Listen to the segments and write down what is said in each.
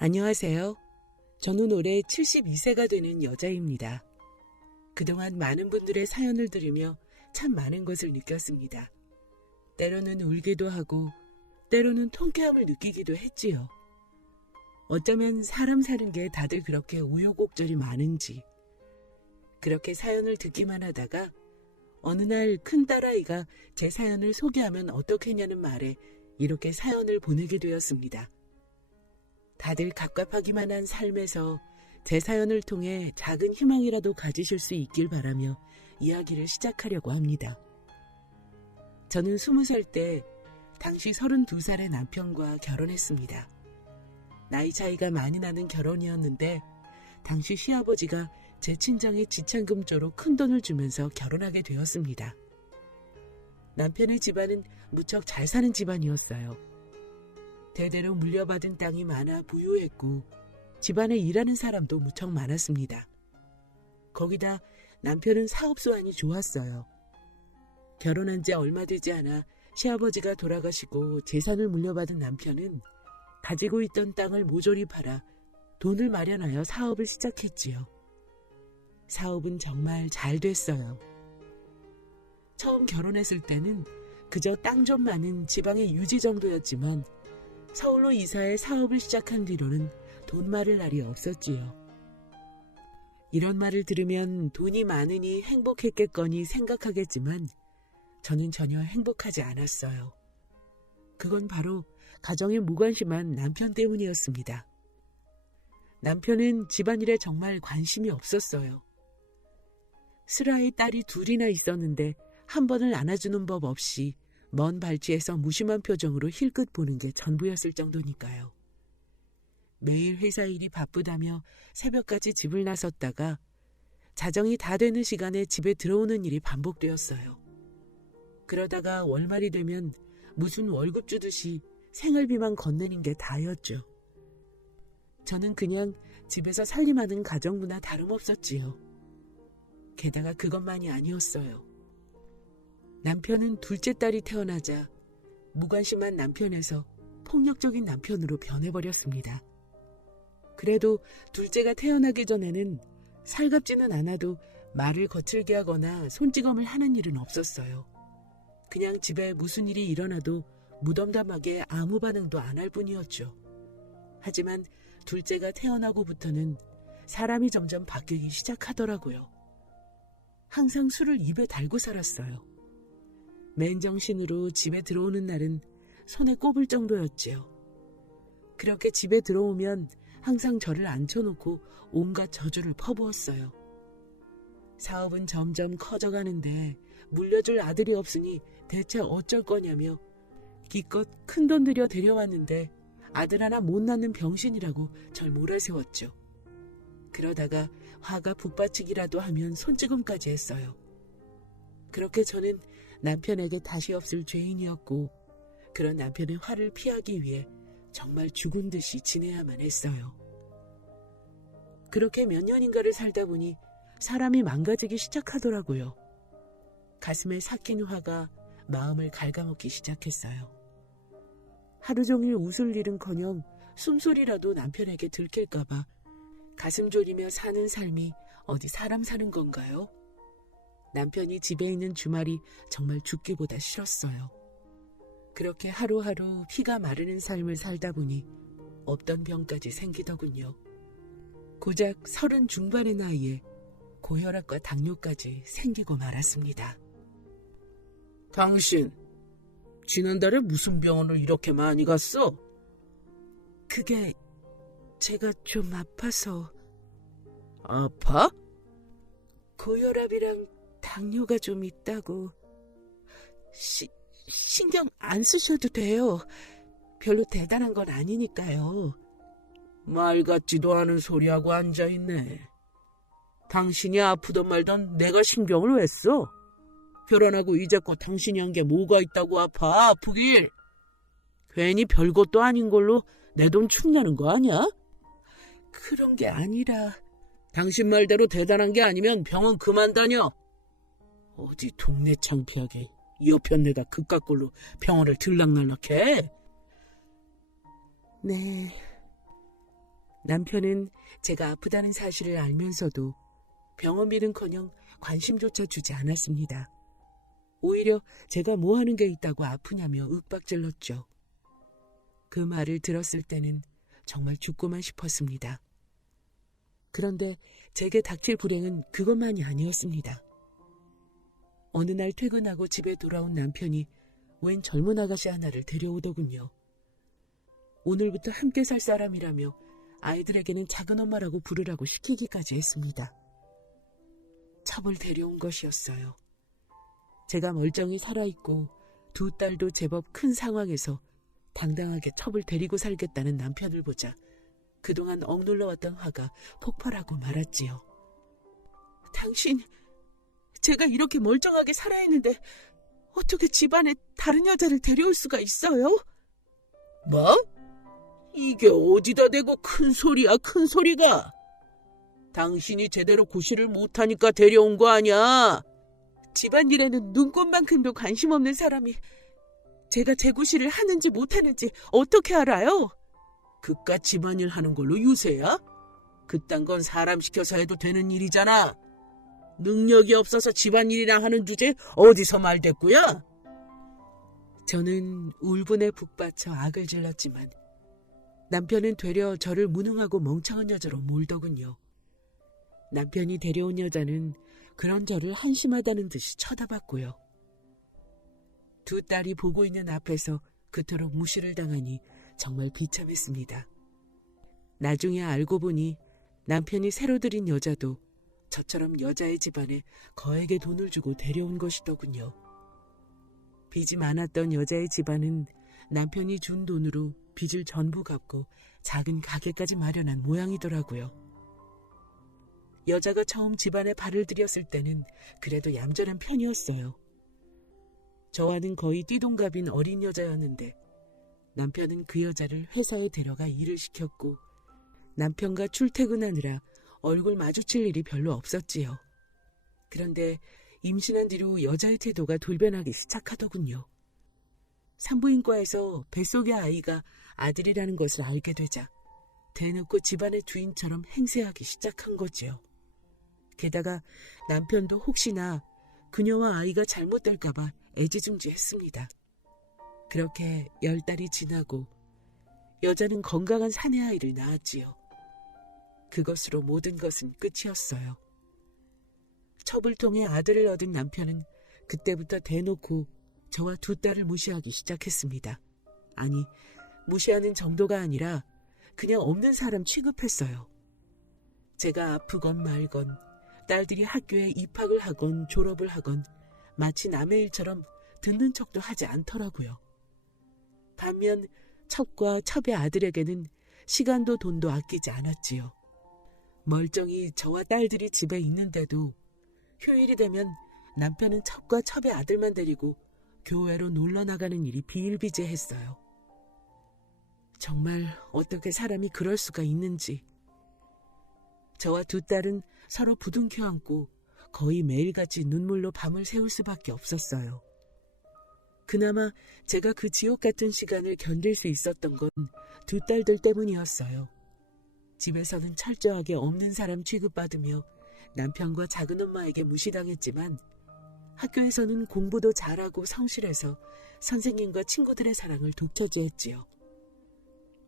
안녕하세요. 저는 올해 72세가 되는 여자입니다. 그동안 많은 분들의 사연을 들으며 참 많은 것을 느꼈습니다. 때로는 울기도 하고 때로는 통쾌함을 느끼기도 했지요. 어쩌면 사람 사는 게 다들 그렇게 우여곡절이 많은지. 그렇게 사연을 듣기만 하다가 어느 날 큰 딸아이가 제 사연을 소개하면 어떻겠냐는 말에 이렇게 사연을 보내게 되었습니다. 다들 갑갑하기만 한 삶에서 제 사연을 통해 작은 희망이라도 가지실 수 있길 바라며 이야기를 시작하려고 합니다. 저는 20살 때 당시 32살의 남편과 결혼했습니다. 나이 차이가 많이 나는 결혼이었는데 당시 시아버지가 제 친정에 지참금조로 큰돈을 주면서 결혼하게 되었습니다. 남편의 집안은 무척 잘 사는 집안이었어요. 대대로 물려받은 땅이 많아 부유했고 집안에 일하는 사람도 무척 많았습니다. 거기다 남편은 사업 수완이 좋았어요. 결혼한 지 얼마 되지 않아 시아버지가 돌아가시고 재산을 물려받은 남편은 가지고 있던 땅을 모조리 팔아 돈을 마련하여 사업을 시작했지요. 사업은 정말 잘 됐어요. 처음 결혼했을 때는 그저 땅 좀 많은 지방의 유지 정도였지만 서울로 이사해 사업을 시작한 뒤로는 돈 많을 날이 없었지요. 이런 말을 들으면 돈이 많으니 행복했겠거니 생각하겠지만 저는 전혀 행복하지 않았어요. 그건 바로 가정에 무관심한 남편 때문이었습니다. 남편은 집안일에 정말 관심이 없었어요. 슬아의 딸이 둘이나 있었는데 한 번을 안아주는 법 없이 먼 발치에서 무심한 표정으로 힐끗 보는 게 전부였을 정도니까요. 매일 회사 일이 바쁘다며 새벽까지 집을 나섰다가 자정이 다 되는 시간에 집에 들어오는 일이 반복되었어요. 그러다가 월말이 되면 무슨 월급 주듯이 생활비만 건네는 게 다였죠. 저는 그냥 집에서 살림하는 가정부나 다름없었지요. 게다가 그것만이 아니었어요. 남편은 둘째 딸이 태어나자 무관심한 남편에서 폭력적인 남편으로 변해버렸습니다. 그래도 둘째가 태어나기 전에는 살갑지는 않아도 말을 거칠게 하거나 손찌검을 하는 일은 없었어요. 그냥 집에 무슨 일이 일어나도 무덤덤하게 아무 반응도 안 할 뿐이었죠. 하지만 둘째가 태어나고부터는 사람이 점점 바뀌기 시작하더라고요. 항상 술을 입에 달고 살았어요. 맨정신으로 집에 들어오는 날은 손에 꼽을 정도였지요. 그렇게 집에 들어오면 항상 저를 앉혀놓고 온갖 저주를 퍼부었어요. 사업은 점점 커져가는데 물려줄 아들이 없으니 대체 어쩔 거냐며 기껏 큰돈 들여 데려왔는데 아들 하나 못 낳는 병신이라고 절 몰아세웠죠. 그러다가 화가 북받치기라도 하면 손찌검까지 했어요. 그렇게 저는 남편에게 다시 없을 죄인이었고 그런 남편의 화를 피하기 위해 정말 죽은 듯이 지내야만 했어요. 그렇게 몇 년인가를 살다 보니 사람이 망가지기 시작하더라고요. 가슴에 삭힌 화가 마음을 갉아먹기 시작했어요. 하루 종일 웃을 일은커녕 숨소리라도 남편에게 들킬까봐 가슴 졸이며 사는 삶이 어디 사람 사는 건가요? 남편이 집에 있는 주말이 정말 죽기보다 싫었어요. 그렇게 하루하루 피가 마르는 삶을 살다 보니 없던 병까지 생기더군요. 고작 30 중반의 나이에 고혈압과 당뇨까지 생기고 말았습니다. 당신, 지난달에 무슨 병원을 이렇게 많이 갔어? 그게 제가 좀 아파서. 아파? 고혈압이랑 당뇨가 좀 있다고. 신경 안 쓰셔도 돼요. 별로 대단한 건 아니니까요. 말 같지도 않은 소리하고 앉아있네. 당신이 아프던 말던 내가 신경을 왜 써? 결혼하고 이제껏 당신이 한 게 뭐가 있다고 아프길. 괜히 별것도 아닌 걸로 내 돈 축내는 거 아니야? 그런 게 아니라. 당신 말대로 대단한 게 아니면 병원 그만 다녀. 어디 동네 창피하게 이 옆편 내가 그깟 걸로 병원을 들락날락해? 네, 남편은 제가 아프다는 사실을 알면서도 병원비는커녕 관심조차 주지 않았습니다. 오히려 제가 뭐 하는 게 있다고 아프냐며 윽박질렀죠. 그 말을 들었을 때는 정말 죽고만 싶었습니다. 그런데 제게 닥칠 불행은 그것만이 아니었습니다. 어느 날 퇴근하고 집에 돌아온 남편이 웬 젊은 아가씨 하나를 데려오더군요. 오늘부터 함께 살 사람이라며 아이들에게는 작은 엄마라고 부르라고 시키기까지 했습니다. 첩을 데려온 것이었어요. 제가 멀쩡히 살아있고 두 딸도 제법 큰 상황에서 당당하게 첩을 데리고 살겠다는 남편을 보자 그동안 억눌러왔던 화가 폭발하고 말았지요. 당신, 제가 이렇게 멀쩡하게 살아있는데 어떻게 집안에 다른 여자를 데려올 수가 있어요? 뭐? 이게 어디다 대고 큰 소리야, 큰 소리가. 당신이 제대로 구실을 못하니까 데려온 거 아니야. 집안일에는 눈꽃만큼도 관심 없는 사람이 제가 제 구실을 하는지 못하는지 어떻게 알아요? 그깟 집안일 하는 걸로 유세야? 그딴 건 사람 시켜서 해도 되는 일이잖아. 능력이 없어서 집안일이나 하는 주제 어디서 말댔구야? 저는 울분에 북받쳐 악을 질렀지만 남편은 되려 저를 무능하고 멍청한 여자로 몰더군요. 남편이 데려온 여자는 그런 저를 한심하다는 듯이 쳐다봤고요. 두 딸이 보고 있는 앞에서 그토록 무시를 당하니 정말 비참했습니다. 나중에 알고 보니 남편이 새로 들인 여자도 저처럼 여자의 집안에 거액의 돈을 주고 데려온 것이더군요. 빚이 많았던 여자의 집안은 남편이 준 돈으로 빚을 전부 갚고 작은 가게까지 마련한 모양이더라고요. 여자가 처음 집안에 발을 들였을 때는 그래도 얌전한 편이었어요. 저와는 거의 띠동갑인 어린 여자였는데 남편은 그 여자를 회사에 데려가 일을 시켰고 남편과 출퇴근하느라 얼굴 마주칠 일이 별로 없었지요. 그런데 임신한 뒤로 여자의 태도가 돌변하기 시작하더군요. 산부인과에서 뱃속의 아이가 아들이라는 것을 알게 되자 대놓고 집안의 주인처럼 행세하기 시작한 거지요. 게다가 남편도 혹시나 그녀와 아이가 잘못될까봐 애지중지했습니다. 그렇게 10달이 지나고 여자는 건강한 사내 아이를 낳았지요. 그것으로 모든 것은 끝이었어요. 첩을 통해 아들을 얻은 남편은 그때부터 대놓고 저와 두 딸을 무시하기 시작했습니다. 아니, 무시하는 정도가 아니라 그냥 없는 사람 취급했어요. 제가 아프건 말건 딸들이 학교에 입학을 하건 졸업을 하건 마치 남의 일처럼 듣는 척도 하지 않더라고요. 반면 첩과 첩의 아들에게는 시간도 돈도 아끼지 않았지요. 멀쩡히 저와 딸들이 집에 있는데도 휴일이 되면 남편은 첩과 첩의 아들만 데리고 교회로 놀러 나가는 일이 비일비재했어요. 정말 어떻게 사람이 그럴 수가 있는지. 저와 두 딸은 서로 부둥켜 안고 거의 매일같이 눈물로 밤을 새울 수밖에 없었어요. 그나마 제가 그 지옥 같은 시간을 견딜 수 있었던 건 두 딸들 때문이었어요. 집에서는 철저하게 없는 사람 취급받으며 남편과 작은 엄마에게 무시당했지만 학교에서는 공부도 잘하고 성실해서 선생님과 친구들의 사랑을 독차지했지요.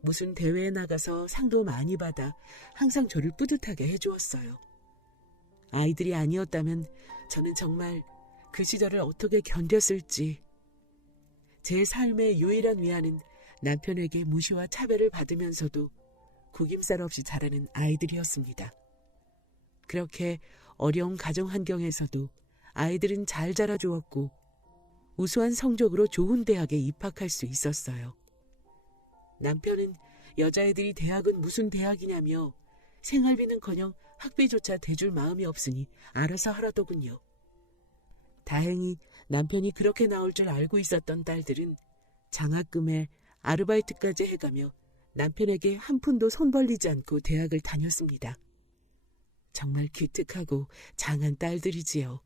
무슨 대회에 나가서 상도 많이 받아 항상 저를 뿌듯하게 해주었어요. 아이들이 아니었다면 저는 정말 그 시절을 어떻게 견뎠을지. 제 삶의 유일한 위안은 남편에게 무시와 차별을 받으면서도 구김살 없이 자라는 아이들이었습니다. 그렇게 어려운 가정 환경에서도 아이들은 잘 자라주었고 우수한 성적으로 좋은 대학에 입학할 수 있었어요. 남편은 여자애들이 대학은 무슨 대학이냐며 생활비는커녕 학비조차 대줄 마음이 없으니 알아서 하라더군요. 다행히 남편이 그렇게 나올 줄 알고 있었던 딸들은 장학금에 아르바이트까지 해가며 남편에게 한 푼도 손 벌리지 않고 대학을 다녔습니다. 정말 기특하고 장한 딸들이지요.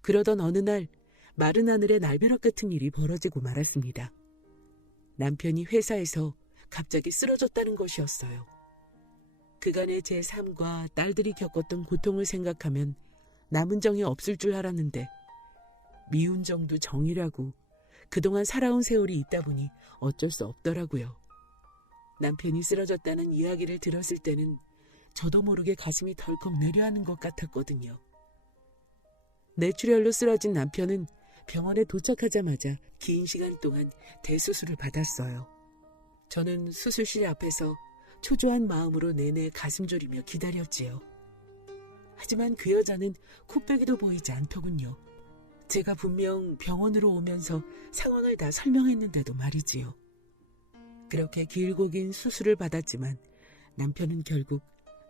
그러던 어느 날 마른 하늘에 날벼락 같은 일이 벌어지고 말았습니다. 남편이 회사에서 갑자기 쓰러졌다는 것이었어요. 그간의 제 삶과 딸들이 겪었던 고통을 생각하면 남은 정이 없을 줄 알았는데 미운 정도 정이라고 그동안 살아온 세월이 있다 보니 어쩔 수 없더라고요. 남편이 쓰러졌다는 이야기를 들었을 때는 저도 모르게 가슴이 덜컥 내려앉는 것 같았거든요. 뇌출혈로 쓰러진 남편은 병원에 도착하자마자 긴 시간 동안 대수술을 받았어요. 저는 수술실 앞에서 초조한 마음으로 내내 가슴 졸이며 기다렸지요. 하지만 그 여자는 코빼기도 보이지 않더군요. 제가 분명 병원으로 오면서 상황을 다 설명했는데도 말이지요. 그렇게 길고 긴 수술을 받았지만 남편은 결국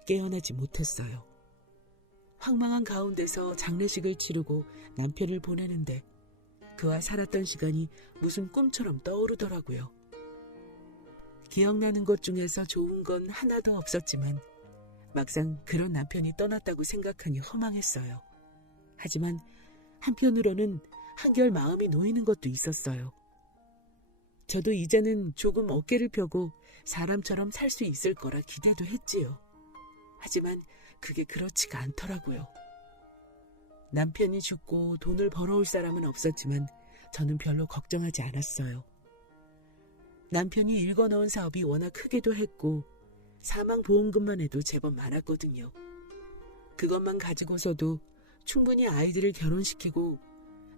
깨어나지 못했어요. 황망한 가운데서 장례식을 치르고 남편을 보내는데 그와 살았던 시간이 무슨 꿈처럼 떠오르더라고요. 기억나는 것 중에서 좋은 건 하나도 없었지만 막상 그런 남편이 떠났다고 생각하니 허망했어요. 하지만 한편으로는 한결 마음이 놓이는 것도 있었어요. 저도 이제는 조금 어깨를 펴고 사람처럼 살 수 있을 거라 기대도 했지요. 하지만 그게 그렇지가 않더라고요. 남편이 죽고 돈을 벌어올 사람은 없었지만 저는 별로 걱정하지 않았어요. 남편이 일궈놓은 사업이 워낙 크기도 했고 사망보험금만 해도 제법 많았거든요. 그것만 가지고서도 충분히 아이들을 결혼시키고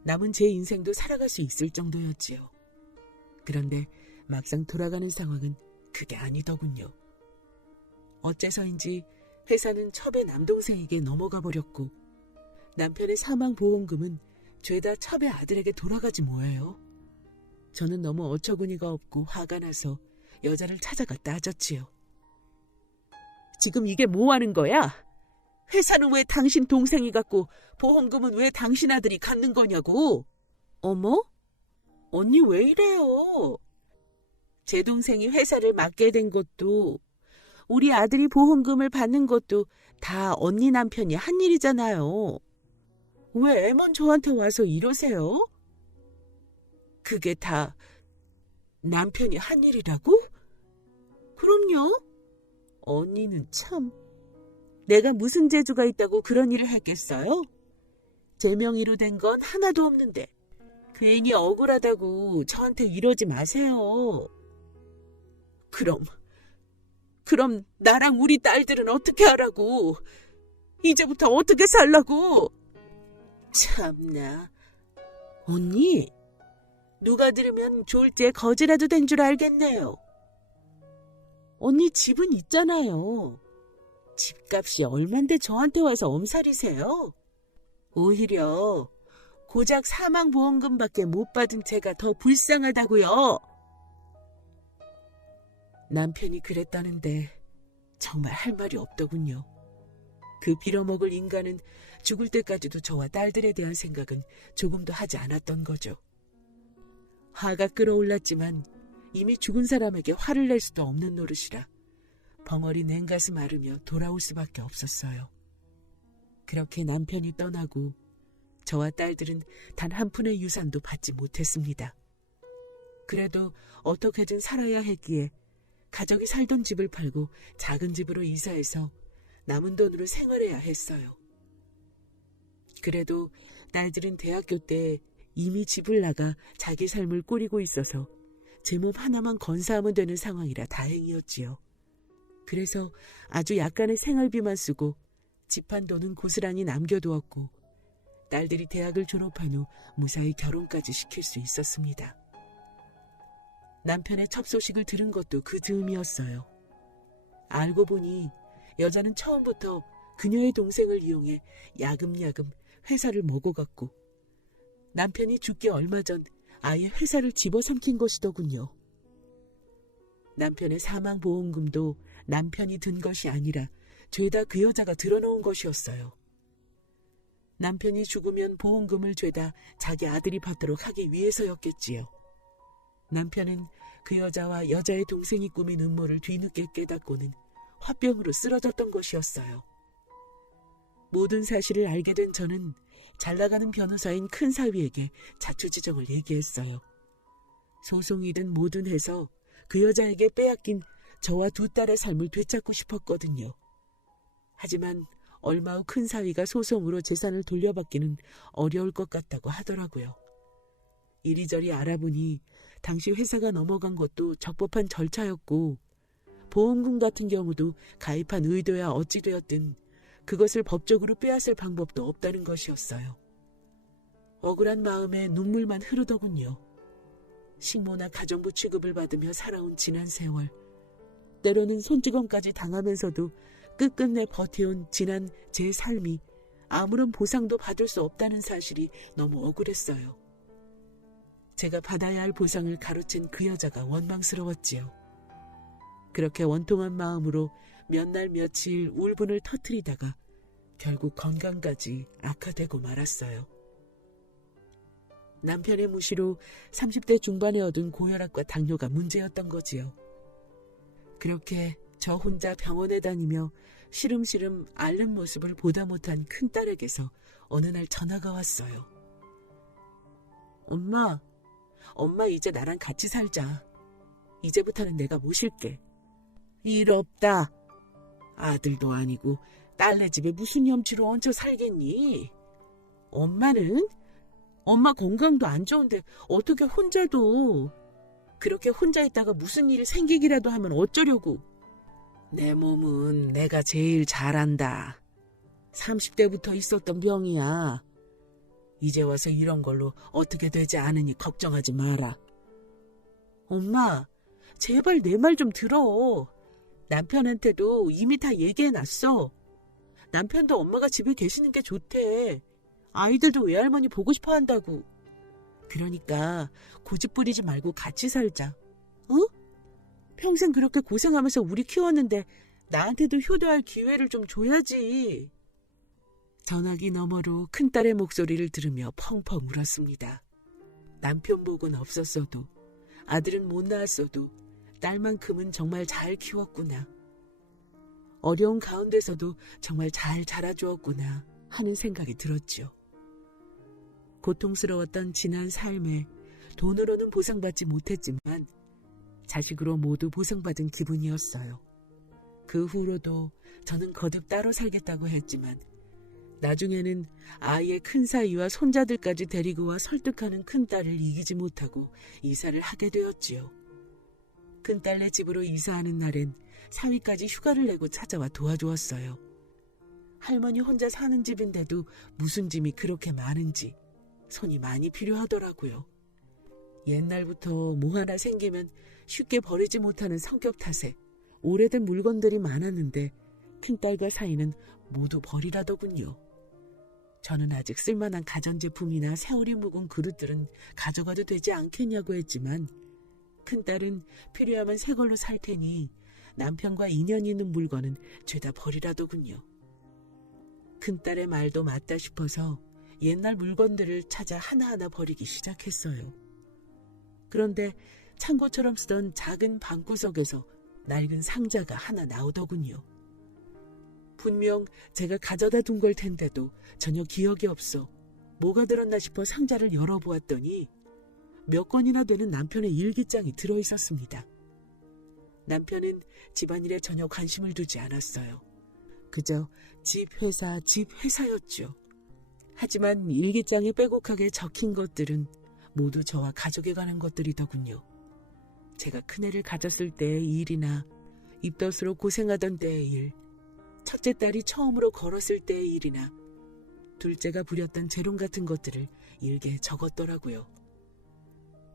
남은 제 인생도 살아갈 수 있을 정도였지요. 그런데 막상 돌아가는 상황은 그게 아니더군요. 어째서인지 회사는 첩의 남동생에게 넘어가 버렸고 남편의 사망보험금은 죄다 첩의 아들에게 돌아가지 뭐예요. 저는 너무 어처구니가 없고 화가 나서 여자를 찾아가 따졌지요. 지금 이게 뭐 하는 거야? 회사는 왜 당신 동생이 갖고 보험금은 왜 당신 아들이 갖는 거냐고. 어머? 언니 왜 이래요? 제 동생이 회사를 맡게 된 것도 우리 아들이 보험금을 받는 것도 다 언니 남편이 한 일이잖아요. 왜 애먼 저한테 와서 이러세요? 그게 다 남편이 한 일이라고? 그럼요. 언니는 참. 내가 무슨 재주가 있다고 그런 일을 했겠어요? 제 명의로 된 건 하나도 없는데 괜히 억울하다고 저한테 이러지 마세요. 그럼 나랑 우리 딸들은 어떻게 하라고? 이제부터 어떻게 살라고? 참나. 언니, 누가 들으면 졸지에 거지라도 된 줄 알겠네요. 언니 집은 있잖아요. 집값이 얼만데 저한테 와서 엄살이세요? 오히려 고작 사망보험금밖에 못 받은 제가 더 불쌍하다고요. 남편이 그랬다는데 정말 할 말이 없더군요. 그 빌어먹을 인간은 죽을 때까지도 저와 딸들에 대한 생각은 조금도 하지 않았던 거죠. 화가 끓어올랐지만 이미 죽은 사람에게 화를 낼 수도 없는 노릇이라 벙어리 냉가슴 앓으며 돌아올 수밖에 없었어요. 그렇게 남편이 떠나고 저와 딸들은 단 한 푼의 유산도 받지 못했습니다. 그래도 어떻게든 살아야 했기에 가족이 살던 집을 팔고 작은 집으로 이사해서 남은 돈으로 생활해야 했어요. 그래도 딸들은 대학교 때 이미 집을 나가 자기 삶을 꾸리고 있어서 제 몸 하나만 건사하면 되는 상황이라 다행이었지요. 그래서 아주 약간의 생활비만 쓰고 집한 돈은 고스란히 남겨두었고 딸들이 대학을 졸업한 후 무사히 결혼까지 시킬 수 있었습니다. 남편의 첩 소식을 들은 것도 그 즈음이었어요. 알고 보니 여자는 처음부터 그녀의 동생을 이용해 야금야금 회사를 먹어갔고 남편이 죽기 얼마 전 아예 회사를 집어삼킨 것이더군요. 남편의 사망보험금도 남편이 든 것이 아니라 죄다 그 여자가 들어놓은 것이었어요. 남편이 죽으면 보험금을 죄다 자기 아들이 받도록 하기 위해서였겠지요. 남편은 그 여자와 여자의 동생이 꾸민 음모를 뒤늦게 깨닫고는 화병으로 쓰러졌던 것이었어요. 모든 사실을 알게 된 저는 잘나가는 변호사인 큰 사위에게 자초지종을 얘기했어요. 소송이든 뭐든 해서 그 여자에게 빼앗긴 저와 두 딸의 삶을 되찾고 싶었거든요. 하지만 얼마 후 큰 사위가 소송으로 재산을 돌려받기는 어려울 것 같다고 하더라고요. 이리저리 알아보니 당시 회사가 넘어간 것도 적법한 절차였고 보험금 같은 경우도 가입한 의도야 어찌 되었든 그것을 법적으로 빼앗을 방법도 없다는 것이었어요. 억울한 마음에 눈물만 흐르더군요. 식모나 가정부 취급을 받으며 살아온 지난 세월, 때로는 손찌검까지 당하면서도 끝끝내 버텨온 지난 제 삶이 아무런 보상도 받을 수 없다는 사실이 너무 억울했어요. 제가 받아야 할 보상을 가로챈 그 여자가 원망스러웠지요. 그렇게 원통한 마음으로 몇 날 며칠 울분을 터뜨리다가 결국 건강까지 악화되고 말았어요. 남편의 무시로 30대 중반에 얻은 고혈압과 당뇨가 문제였던 거지요. 그렇게 저 혼자 병원에 다니며 시름시름 앓는 모습을 보다 못한 큰딸에게서 어느 날 전화가 왔어요. 엄마 이제 나랑 같이 살자. 이제부터는 내가 모실게. 일 없다. 아들도 아니고 딸네 집에 무슨 염치로 얹혀 살겠니? 엄마는? 엄마 건강도 안 좋은데 어떻게 혼자도. 그렇게 혼자 있다가 무슨 일 생기기라도 하면 어쩌려고. 내 몸은 내가 제일 잘 안다. 30대부터 있었던 병이야. 이제 와서 이런 걸로 어떻게 되지 않으니 걱정하지 마라. 엄마, 제발 내 말 좀 들어. 남편한테도 이미 다 얘기해놨어. 남편도 엄마가 집에 계시는 게 좋대. 아이들도 외할머니 보고 싶어 한다고. 그러니까 고집 부리지 말고 같이 살자. 어? 평생 그렇게 고생하면서 우리 키웠는데 나한테도 효도할 기회를 좀 줘야지. 전화기 너머로 큰딸의 목소리를 들으며 펑펑 울었습니다. 남편 복은 없었어도 아들은 못 낳았어도 딸만큼은 정말 잘 키웠구나. 어려운 가운데서도 정말 잘 자라주었구나 하는 생각이 들었죠. 고통스러웠던 지난 삶에 돈으로는 보상받지 못했지만 자식으로 모두 보상받은 기분이었어요. 그 후로도 저는 거듭 따로 살겠다고 했지만 나중에는 아이의 큰 사이와 손자들까지 데리고 와 설득하는 큰딸을 이기지 못하고 이사를 하게 되었지요. 큰딸네 집으로 이사하는 날엔 사위까지 휴가를 내고 찾아와 도와주었어요. 할머니 혼자 사는 집인데도 무슨 짐이 그렇게 많은지 손이 많이 필요하더라고요. 옛날부터 뭐 하나 생기면 쉽게 버리지 못하는 성격 탓에 오래된 물건들이 많았는데 큰딸과 사위는 모두 버리라더군요. 저는 아직 쓸만한 가전제품이나 세월이 묵은 그릇들은 가져가도 되지 않겠냐고 했지만 큰딸은 필요하면 새 걸로 살 테니 남편과 인연 있는 물건은 죄다 버리라더군요. 큰딸의 말도 맞다 싶어서 옛날 물건들을 찾아 하나하나 버리기 시작했어요. 그런데 창고처럼 쓰던 작은 방구석에서 낡은 상자가 하나 나오더군요. 분명 제가 가져다 둔 걸 텐데도 전혀 기억이 없어 뭐가 들었나 싶어 상자를 열어보았더니 몇 권이나 되는 남편의 일기장이 들어있었습니다. 남편은 집안일에 전혀 관심을 두지 않았어요. 그저 집 회사였죠. 하지만 일기장에 빼곡하게 적힌 것들은 모두 저와 가족에 관한 것들이더군요. 제가 큰애를 가졌을 때의 일이나 입덧으로 고생하던 때의 일, 첫째 딸이 처음으로 걸었을 때의 일이나 둘째가 부렸던 재롱 같은 것들을 일기에 적었더라고요.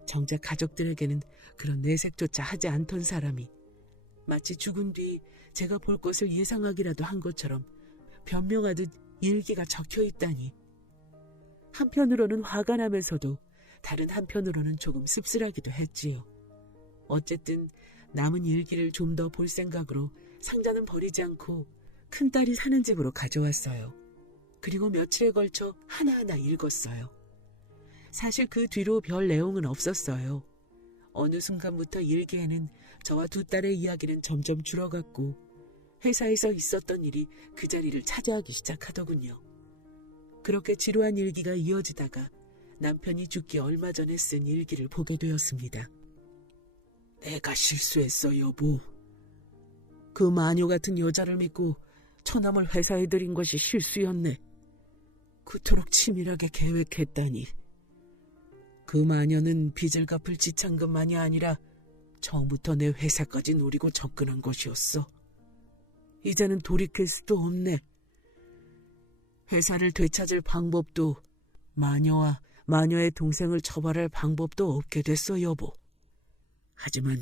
정작 가족들에게는 그런 내색조차 하지 않던 사람이 마치 죽은 뒤 제가 볼 것을 예상하기라도 한 것처럼 변명하듯 일기가 적혀있다니. 한편으로는 화가 나면서도 다른 한편으로는 조금 씁쓸하기도 했지요. 어쨌든 남은 일기를 좀 더 볼 생각으로 상자는 버리지 않고 큰딸이 사는 집으로 가져왔어요. 그리고 며칠에 걸쳐 하나하나 읽었어요. 사실 그 뒤로 별 내용은 없었어요. 어느 순간부터 일기에는 저와 두 딸의 이야기는 점점 줄어갔고 회사에서 있었던 일이 그 자리를 차지하기 시작하더군요. 그렇게 지루한 일기가 이어지다가 남편이 죽기 얼마 전에 쓴 일기를 보게 되었습니다. 내가 실수했어, 여보. 그 마녀 같은 여자를 믿고 처남을 회사에 들인 것이 실수였네. 그토록 치밀하게 계획했다니. 그 마녀는 빚을 갚을 지참금만이 아니라 처음부터 내 회사까지 노리고 접근한 것이었어. 이제는 돌이킬 수도 없네. 회사를 되찾을 방법도 마녀와 마녀의 동생을 처벌할 방법도 없게 됐어, 여보. 하지만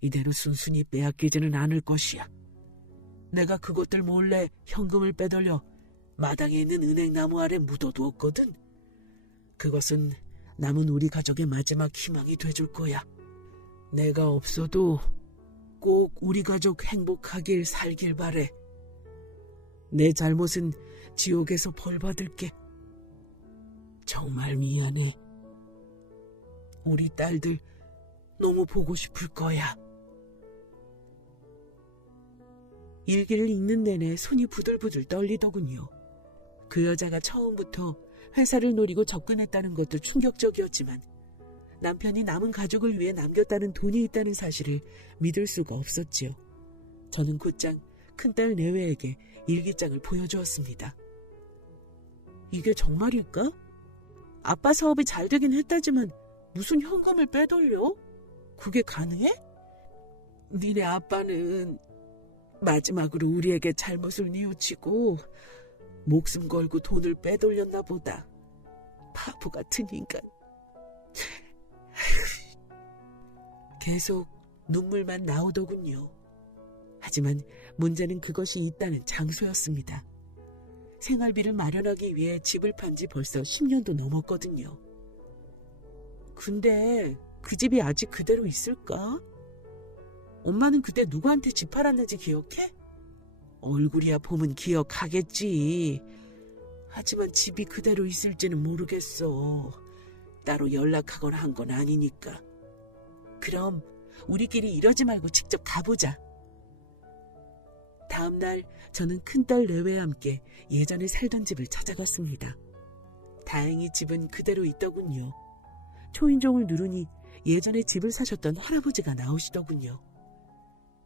이대로 순순히 빼앗기지는 않을 것이야. 내가 그것들 몰래 현금을 빼돌려 마당에 있는 은행나무 아래 묻어두었거든. 그것은 남은 우리 가족의 마지막 희망이 돼줄 거야. 내가 없어도 꼭 우리 가족 행복하길 살길 바래. 내 잘못은 지옥에서 벌 받을게. 정말 미안해. 우리 딸들 너무 보고 싶을 거야. 일기를 읽는 내내 손이 부들부들 떨리더군요. 그 여자가 처음부터 회사를 노리고 접근했다는 것도 충격적이었지만 남편이 남은 가족을 위해 남겼다는 돈이 있다는 사실을 믿을 수가 없었지요. 저는 곧장 큰딸 내외에게 일기장을 보여주었습니다. 이게 정말일까? 아빠 사업이 잘 되긴 했다지만 무슨 현금을 빼돌려? 그게 가능해? 니네 아빠는 마지막으로 우리에게 잘못을 뉘우치고 목숨 걸고 돈을 빼돌렸나 보다. 바보 같은 인간. 계속 눈물만 나오더군요. 하지만 문제는 그것이 있다는 장소였습니다. 생활비를 마련하기 위해 집을 판 지 벌써 10년도 넘었거든요. 근데 그 집이 아직 그대로 있을까? 엄마는 그때 누구한테 집 팔았는지 기억해? 얼굴이야 보면 기억하겠지. 하지만 집이 그대로 있을지는 모르겠어. 따로 연락하거나 한 건 아니니까. 그럼 우리끼리 이러지 말고 직접 가보자. 다음 날 저는 큰딸 내외와 함께 예전에 살던 집을 찾아갔습니다. 다행히 집은 그대로 있더군요. 초인종을 누르니 예전에 집을 사셨던 할아버지가 나오시더군요.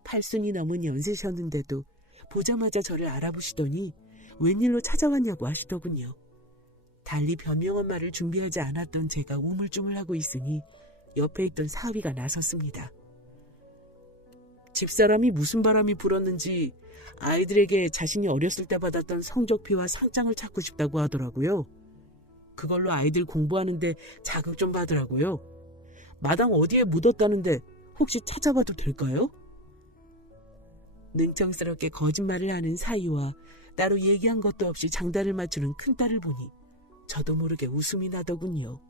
80이 넘은 연세셨는데도 보자마자 저를 알아보시더니 웬일로 찾아왔냐고 하시더군요. 달리 변명한 말을 준비하지 않았던 제가 우물쭈물하고 있으니 옆에 있던 사위가 나섰습니다. 집사람이 무슨 바람이 불었는지 아이들에게 자신이 어렸을 때 받았던 성적표와 상장을 찾고 싶다고 하더라고요. 그걸로 아이들 공부하는데 자극 좀 받으라고요. 마당 어디에 묻었다는데 혹시 찾아봐도 될까요? 능청스럽게 거짓말을 하는 사위와 따로 얘기한 것도 없이 장단을 맞추는 큰딸을 보니 저도 모르게 웃음이 나더군요.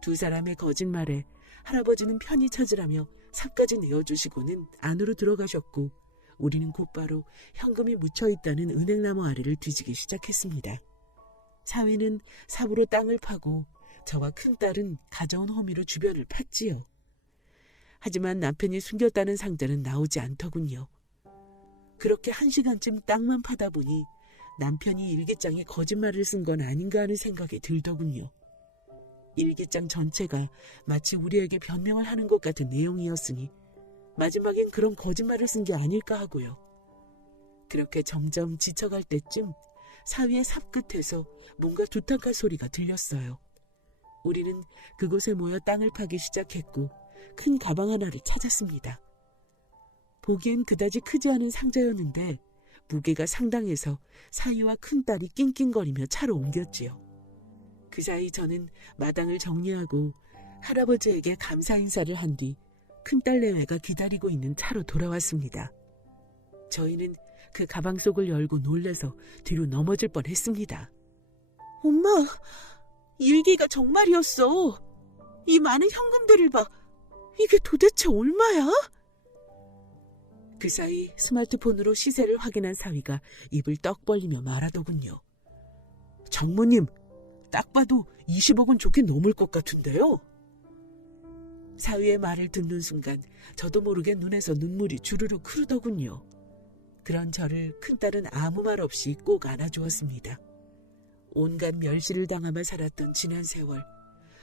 두 사람의 거짓말에 할아버지는 편히 찾으라며 삽까지 내어주시고는 안으로 들어가셨고 우리는 곧바로 현금이 묻혀있다는 은행나무 아래를 뒤지기 시작했습니다. 사위는 삽으로 땅을 파고 저와 큰딸은 가져온 호미로 주변을 팠지요. 하지만 남편이 숨겼다는 상자는 나오지 않더군요. 그렇게 1시간쯤 땅만 파다 보니 남편이 일기장에 거짓말을 쓴 건 아닌가 하는 생각이 들더군요. 일기장 전체가 마치 우리에게 변명을 하는 것 같은 내용이었으니 마지막엔 그런 거짓말을 쓴 게 아닐까 하고요. 그렇게 점점 지쳐갈 때쯤 사위의 삽 끝에서 뭔가 두탁할 소리가 들렸어요. 우리는 그곳에 모여 땅을 파기 시작했고 큰 가방 하나를 찾았습니다. 보기엔 그다지 크지 않은 상자였는데 무게가 상당해서 사위와 큰딸이 낑낑거리며 차로 옮겼지요. 그 사이 저는 마당을 정리하고 할아버지에게 감사 인사를 한 뒤 큰딸 내외가 기다리고 있는 차로 돌아왔습니다. 저희는 그 가방 속을 열고 놀라서 뒤로 넘어질 뻔했습니다. 엄마, 일기가 정말이었어. 이 많은 현금들을 봐. 이게 도대체 얼마야? 그 사이 스마트폰으로 시세를 확인한 사위가 입을 떡 벌리며 말하더군요. 장모님, 딱 봐도 20억은 좋게 넘을 것 같은데요. 사위의 말을 듣는 순간 저도 모르게 눈에서 눈물이 주르르 흐르더군요. 그런 저를 큰딸은 아무 말 없이 꼭 안아주었습니다. 온갖 멸시를 당하며 살았던 지난 세월,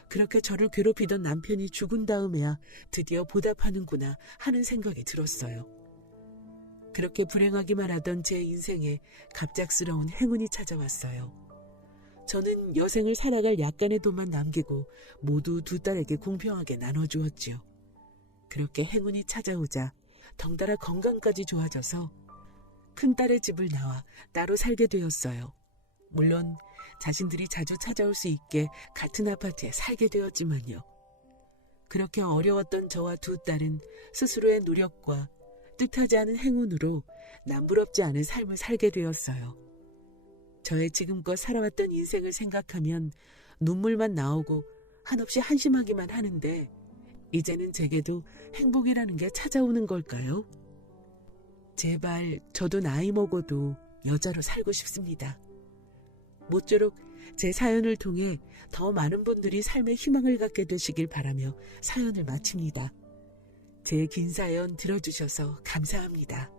그렇게 저를 괴롭히던 남편이 죽은 다음에야 드디어 보답하는구나 하는 생각이 들었어요. 그렇게 불행하기만 하던 제 인생에 갑작스러운 행운이 찾아왔어요. 저는 여생을 살아갈 약간의 돈만 남기고 모두 두 딸에게 공평하게 나눠주었지요. 그렇게 행운이 찾아오자 덩달아 건강까지 좋아져서 큰딸의 집을 나와 따로 살게 되었어요. 물론 자신들이 자주 찾아올 수 있게 같은 아파트에 살게 되었지만요. 그렇게 어려웠던 저와 두 딸은 스스로의 노력과 뜻하지 않은 행운으로 남부럽지 않은 삶을 살게 되었어요. 저의 지금껏 살아왔던 인생을 생각하면 눈물만 나오고 한없이 한심하기만 하는데 이제는 제게도 행복이라는 게 찾아오는 걸까요? 제발 저도 나이 먹어도 여자로 살고 싶습니다. 모쪼록 제 사연을 통해 더 많은 분들이 삶의 희망을 갖게 되시길 바라며 사연을 마칩니다. 제 긴 사연 들어주셔서 감사합니다.